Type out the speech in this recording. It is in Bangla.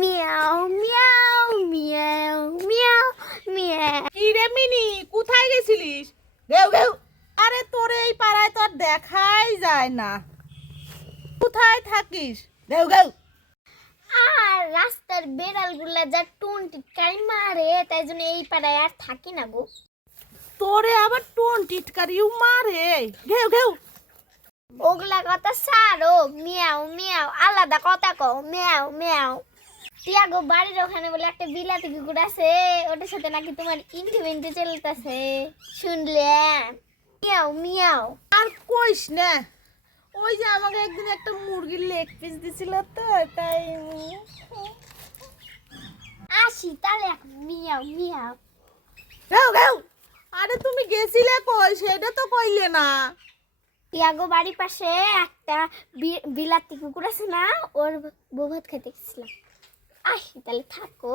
মিয়াও মিয়াও মিয়াও মিয়াও মিয়াও। কি রে মিনি, কোথায় গেছিলিস? ঘেউ ঘেউ। আরে তোর এই পাড়ায় তো আর দেখাই যায় না, কোথায় থাকিস? ঘেউ ঘেউ। আর রাস্তার বেড়ালগুলা যা টুন টিটকারি মারে, তাই জন্য এই পাড়ায় আর থাকি না গো। তোরে আবার টোন টিটকারিও মারে? ঘেউ ঘেউ। ওগুলা কথা ছাড়ো, মিয়াও মিয়াও আলাদা কথা কও, মিয়াও মিয়াও। টিয়াগো বাড়ির ওখানে বলে একটা বিলাতি কুকুর আছে, ওটার সাথে নাকি তোমার ইন্টিমেন্টি চলতেছে শুনলাম। Miao Miao. আর কইস না, ওই যে আমাকে একদিন একটা মুরগির লেগ পিস দিছিল, তো তাই আসি তাহলে এখন, মিয়াও মিয়াও। ঘেউ ঘেউ। আরে তুমি গেছিলে কই, সেটা তো কইলে না। টিয়াগো বাড়ির পাশে একটা বিলাতি কুকুর আছে না, ওর বউ ভাত খেতে গেছিলাম। আসি তাহলে থাকো।